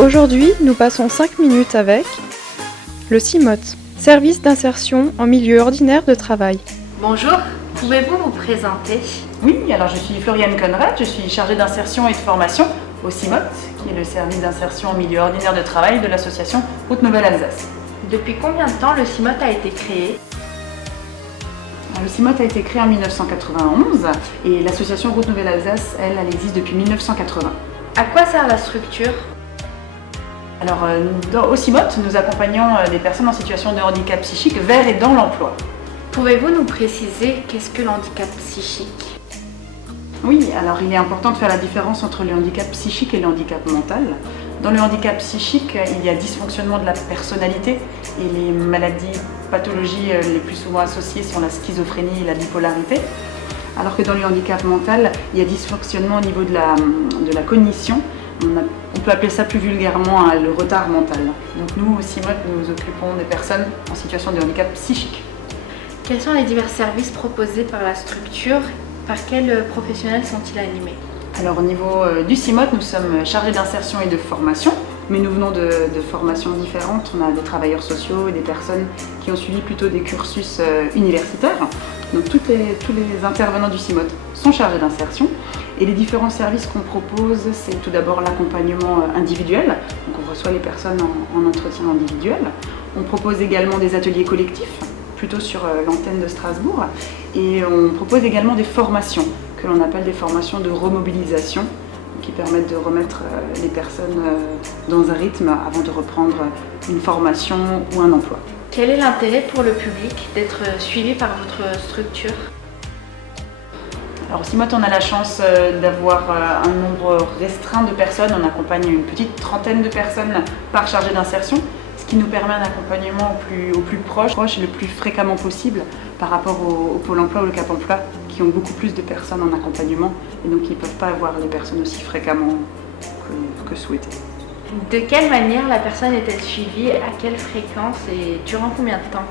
Aujourd'hui, nous passons 5 minutes avec le CIMOT, Service d'insertion en milieu ordinaire de travail. Bonjour, pouvez-vous vous présenter? Oui, alors je suis Floriane Conrad, je suis chargée d'insertion et de formation au CIMOT, qui est le service d'insertion en milieu ordinaire de travail de l'association Route Nouvelle Alsace. Depuis combien de temps le CIMOT a été créé? Le CIMOT a été créé en 1991 et l'association Route Nouvelle Alsace, elle existe depuis 1980. À quoi sert la structure? Alors, au CIMOT, nous accompagnons des personnes en situation de handicap psychique vers et dans l'emploi. Pouvez-vous nous préciser qu'est-ce que l'handicap psychique? Oui, alors il est important de faire la différence entre le handicap psychique et le handicap mental. Dans le handicap psychique, il y a dysfonctionnement de la personnalité et les maladies, pathologies les plus souvent associées sont la schizophrénie et la bipolarité. Alors que dans le handicap mental, il y a dysfonctionnement au niveau de la cognition. On peut appeler ça plus vulgairement le retard mental. Donc nous, au CIMOT, nous occupons des personnes en situation de handicap psychique. Quels sont les divers services proposés par la structure? Par quels professionnels sont-ils animés? Alors au niveau du CIMOT, nous sommes chargés d'insertion et de formation, mais nous venons de formations différentes. On a des travailleurs sociaux et des personnes qui ont suivi plutôt des cursus universitaires. Donc tous les intervenants du CIMOT sont chargés d'insertion. Et les différents services qu'on propose, c'est tout d'abord l'accompagnement individuel. Donc on reçoit les personnes en entretien individuel. On propose également des ateliers collectifs, plutôt sur l'antenne de Strasbourg. Et on propose également des formations, que l'on appelle des formations de remobilisation, qui permettent de remettre les personnes dans un rythme avant de reprendre une formation ou un emploi. Quel est l'intérêt pour le public d'être suivi par votre structure? Alors au CIMOT, on a la chance d'avoir un nombre restreint de personnes. On accompagne une petite trentaine de personnes par chargé d'insertion, ce qui nous permet un accompagnement au plus proche et le plus fréquemment possible par rapport au Pôle emploi ou le Cap emploi, qui ont beaucoup plus de personnes en accompagnement et donc ils ne peuvent pas avoir les personnes aussi fréquemment que souhaité. De quelle manière la personne est-elle suivie? À quelle fréquence et durant combien de temps?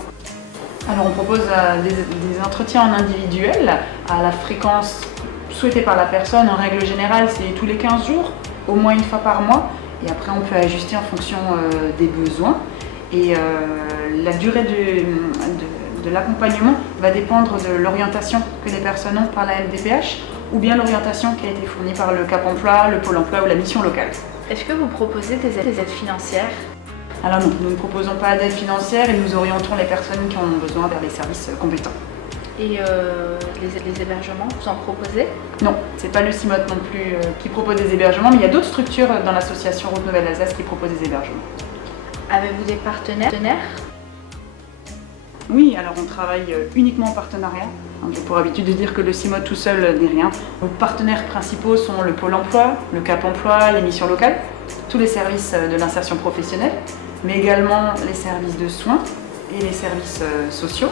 Alors on propose des entretiens en individuel à la fréquence souhaitée par la personne. En règle générale, c'est tous les 15 jours, au moins une fois par mois. Et après, on peut ajuster en fonction des besoins. Et la durée de l'accompagnement va dépendre de l'orientation que les personnes ont par la MDPH ou bien l'orientation qui a été fournie par le Cap emploi, le Pôle emploi ou la mission locale. Est-ce que vous proposez des aides financières? Alors non, nous ne proposons pas d'aide financière et nous orientons les personnes qui en ont besoin vers les services compétents. Et les hébergements, vous en proposez? Non, c'est pas le CIMOT non plus qui propose des hébergements, mais il y a d'autres structures dans l'association Route Nouvelle Alsace qui proposent des hébergements. Avez-vous des partenaires? Oui, alors on travaille uniquement en partenariat. J'ai pour habitude de dire que le CIMOT tout seul n'est rien. Nos partenaires principaux sont le Pôle emploi, le Cap emploi, les missions locales, tous les services de l'insertion professionnelle, mais également les services de soins et les services sociaux.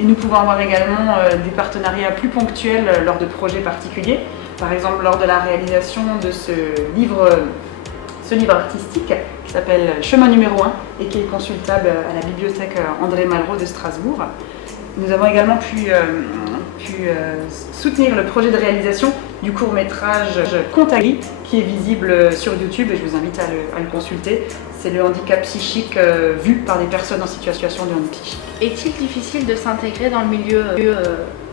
Et nous pouvons avoir également des partenariats plus ponctuels lors de projets particuliers. Par exemple, lors de la réalisation de ce livre artistique qui s'appelle Chemin numéro 1 et qui est consultable à la bibliothèque André Malraux de Strasbourg. Nous avons également pu soutenir le projet de réalisation du court-métrage Contagui qui est visible sur YouTube et je vous invite à le consulter. C'est le handicap psychique vu par des personnes en situation de handicap psychique. Est-il difficile de s'intégrer dans le milieu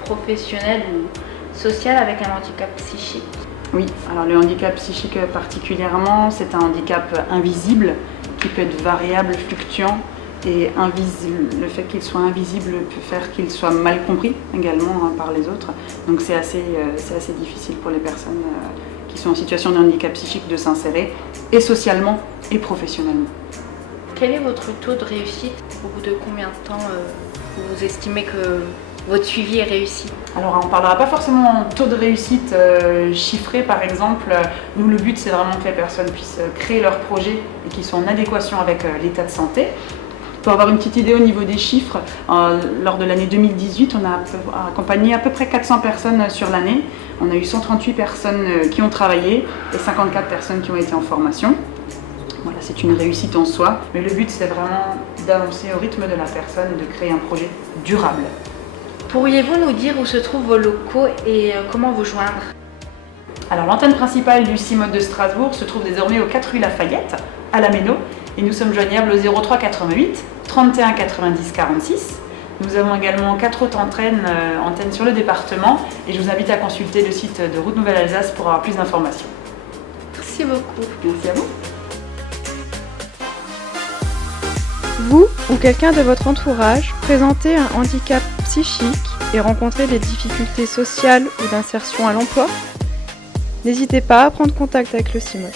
professionnel ou social avec un handicap psychique? Oui, alors le handicap psychique particulièrement, c'est un handicap invisible qui peut être variable, fluctuant. Et le fait qu'il soit invisible peut faire qu'il soit mal compris également par les autres. Donc c'est assez difficile pour les personnes qui sont en situation de handicap psychique de s'insérer, et socialement et professionnellement. Quel est votre taux de réussite? Au bout de combien de temps vous estimez que votre suivi est réussi? Alors on ne parlera pas forcément en taux de réussite chiffré par exemple. Nous le but c'est vraiment que les personnes puissent créer leur projet et qu'ils soient en adéquation avec l'état de santé. Pour avoir une petite idée au niveau des chiffres, lors de l'année 2018, on a accompagné à peu près 400 personnes sur l'année. On a eu 138 personnes qui ont travaillé et 54 personnes qui ont été en formation. Voilà, c'est une réussite en soi, mais le but c'est vraiment d'avancer au rythme de la personne et de créer un projet durable. Pourriez-vous nous dire où se trouvent vos locaux et comment vous joindre? Alors l'antenne principale du CIMOT de Strasbourg se trouve désormais aux 4 rue Lafayette, à la Méno, et nous sommes joignables au 03 88 31 90 46. Nous avons également 4 autres antennes sur le département, et je vous invite à consulter le site de Route Nouvelle Alsace pour avoir plus d'informations. Merci beaucoup. Merci à vous. Vous ou quelqu'un de votre entourage présentez un handicap psychique et rencontrez des difficultés sociales ou d'insertion à l'emploi? N'hésitez pas à prendre contact avec le CIMOT.